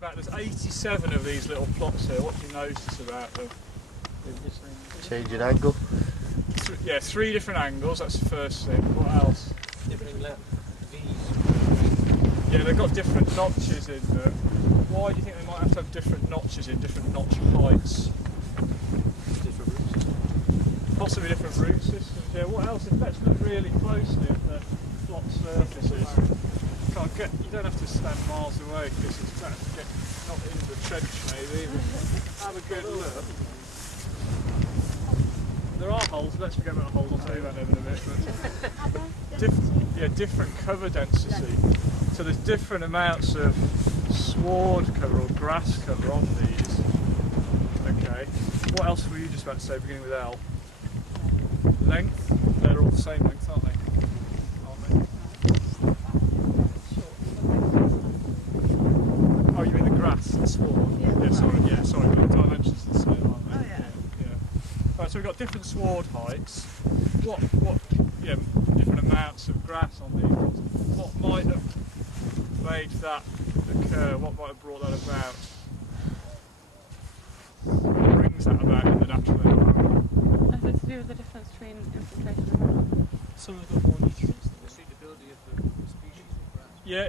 There's 87 of these little plots here. What do you notice about them? Changing angle. Yeah, 3 different angles. That's the first thing. What else? Different V's. Yeah, they've got different notches in them. Why do you think they might have to have different notches in different notch heights? Different root systems. Possibly different root systems. Yeah. What else? Let's look really closely at the plot surfaces. You don't have to stand miles away because it's better to get not in the trench maybe. Have a good look. There are holes. Let's forget about holes. I'll tell you about them in a bit. Different cover density. So there's different amounts of sward cover or grass cover on these. Okay. What else were you just about to say, beginning with L? Length. They're all the same length, aren't they? Oh, you mean the grass, the sward? Yeah, sorry. The dimensions are the same, aren't they? Oh, yeah. Right, so we've got different sward heights. Different amounts of grass on these ones. What might have made that occur? What might have brought that about? What brings that about in the natural environment? Has it to do with the difference between infiltration and runoff? Some have got more nutrients than the suitability of the species of grass. Yeah,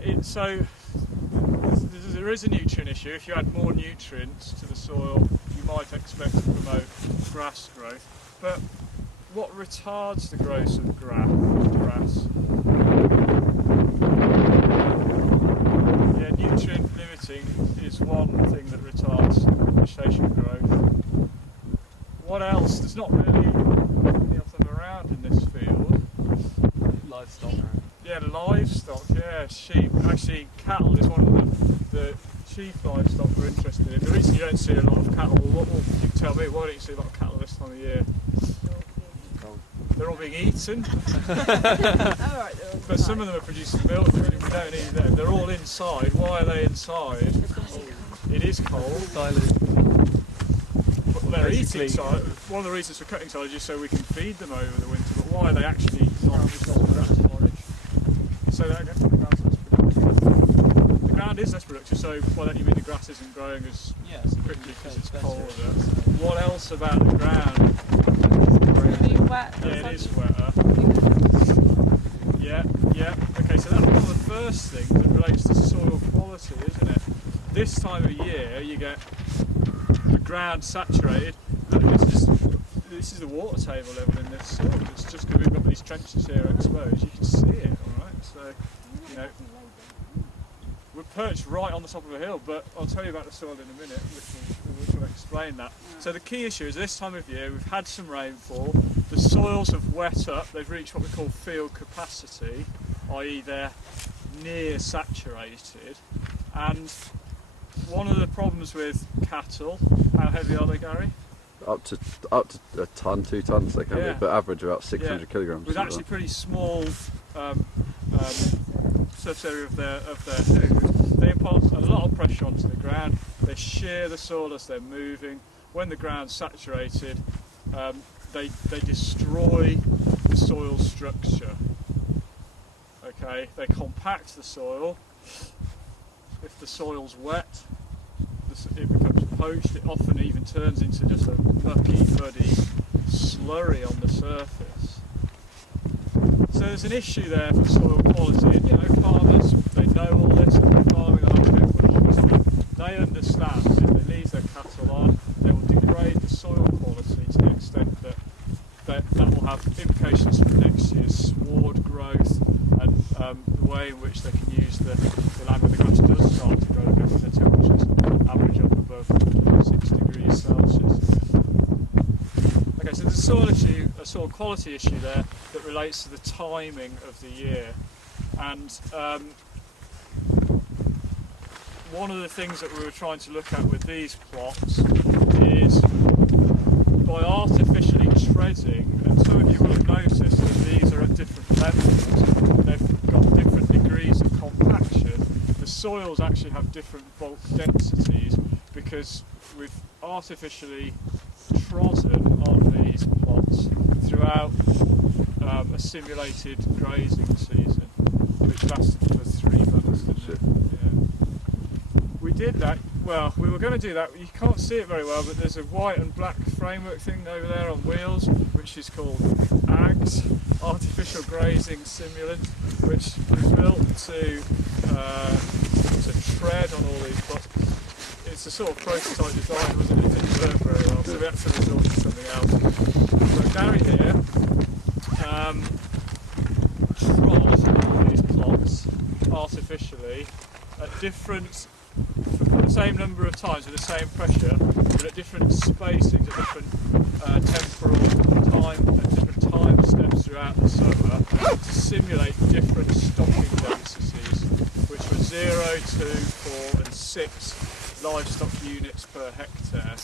there is a nutrient issue. If you add more nutrients to the soil, you might expect to promote grass growth. But what retards the growth of grass? Yeah, nutrient limiting is one thing that retards vegetation growth. What else? There's not really any of them around in this field. Livestock. Yeah, livestock, yeah, sheep. Actually, cattle is one of the chief livestock we're interested in. The reason you don't see a lot of cattle, you tell me, why don't you see a lot of cattle this time of year? They're all being eaten. But some of them are producing milk, we don't need them. They're all inside. Why are they inside? It is cold. But they're eating silage. One of the reasons for cutting silage is so we can feed them over the winter, but why are they actually not forage? Say that again? The ground is less productive, so by that you mean the grass isn't growing as quickly because it's colder. What else about the ground? Really wet. Yeah, it is wetter. Yeah. Okay, so that's one of the first things that relates to soil quality, isn't it? This time of year you get the ground saturated. Look, this is the water table level in this soil. It's just because we've got these trenches here exposed. You can see it, alright? So, we're perched right on the top of a hill, but I'll tell you about the soil in a minute, which will explain that. So the key issue is this time of year we've had some rainfall, the soils have wet up, they've reached what we call field capacity, i.e. they're near saturated, and one of the problems with cattle, how heavy are they, Gary? Up to a ton, 2 tons they can be, but average about 600 kilograms. With actually pretty small surface area of their hoof, they impart a lot of pressure onto the ground, they shear the soil as they're moving. When the ground's saturated, they destroy the soil structure. Okay, they compact the soil. If the soil's wet, it becomes poached. It often even turns into just a mucky, muddy slurry on the surface. So there's an issue there for soil quality, and farmers, they know all this, they've been farming a long time for long time. They understand that if they leave their cattle on, they will degrade the soil quality to the extent that will have implications for next year's sward growth and the way in which they can use the land where the grass does start to grow again when the temperatures average up above 6 degrees Celsius. Okay, so there's a soil quality issue there that relates to the timing of the year, and one of the things that we were trying to look at with these plots is by artificially treading, and some of you will have noticed that these are at different levels, they've got different degrees of compaction. The soils actually have different bulk densities because we've artificially trodden on these plots throughout a simulated grazing season, which lasted for 3 months. did that. Well, we were going to do that. You can't see it very well, but there's a white and black framework thing over there on wheels, which is called AGS, Artificial Grazing Simulant, which was built to tread on all these plots. It's a sort of prototype design, wasn't it? It didn't work very well, so we had to resort to something else. So Gary here trod all these plots artificially at different, the same number of times with the same pressure, but at different spacings, at different temporal time, at different time steps throughout the summer, to simulate different stocking densities, which were 0, 2, 4 and 6 livestock units per hectare.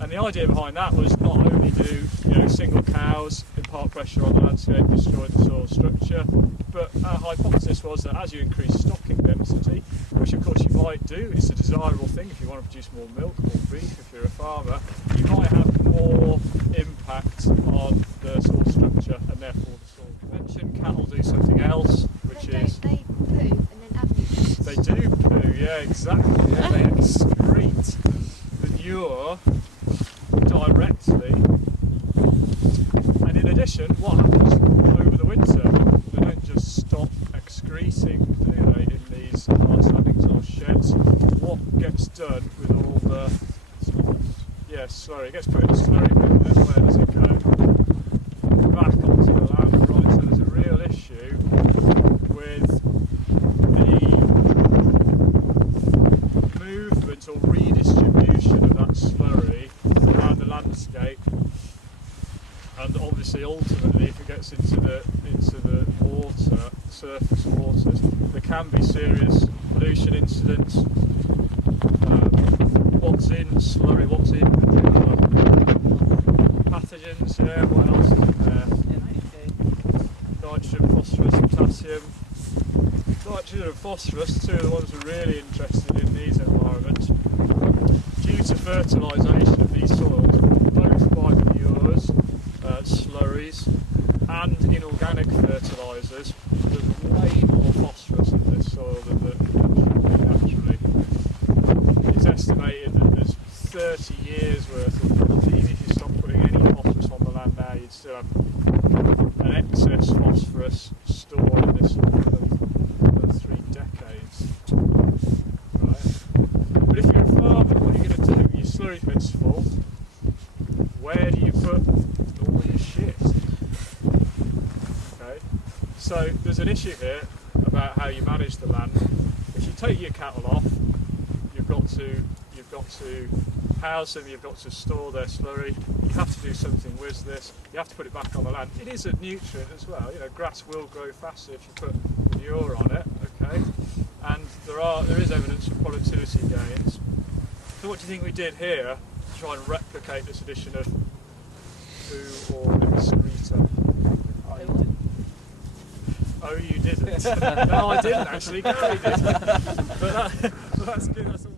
And the idea behind that was not only do single cows impart pressure on the landscape, destroy the soil structure, but our hypothesis was that as you increase stocking density, which of course you might do, it's a desirable thing if you want to produce more milk, more beef, if you're a farmer, you might have more impact on the soil structure and therefore the soil. You mentioned cattle do something else, which is... They poo and then have nutrients. They do poo, yeah, exactly. Yeah, they excrete manure directly. And in addition, what happens over the winter? They don't just stop excreting, do they, in these hard standing soil sheds. What gets done with all the slurry? It gets put in a slurry bin, and then where does it go? Back onto the land, right? So there's a real issue with the movement or redistribution of that slurry around the landscape, and obviously ultimately if it gets into the water, surface waters, there can be serious pollution incidents. What's in slurry, what's in pathogens, yeah, what else is in there? Nitrogen, phosphorus, potassium. Nitrogen and phosphorus, two of the ones we're really interested in these environments. Due to fertilisation of these soils, both by manures, slurries and inorganic fertilisers, there's way more phosphorus in this soil than there should be naturally. It's estimated that there's 30 years worth of, even if you stop putting any phosphorus on the land now, you'd still have an excess phosphorus stored in this soil for 3 decades. Right? But if you're a farmer, what are you going to do? Your slurry pit's full. Where do you put all your shit? Okay, so there's an issue here about how you manage the land. If you take your cattle off, you've got to house them, you've got to store their slurry, you have to do something with this, you have to put it back on the land. It is a nutrient as well, grass will grow faster if you put manure on it, okay? And there is evidence of productivity gains. So what do you think we did here to try and replicate this addition of poo or excreta? Oh, you didn't? No, I didn't actually, Gary did. But that's good. That's all.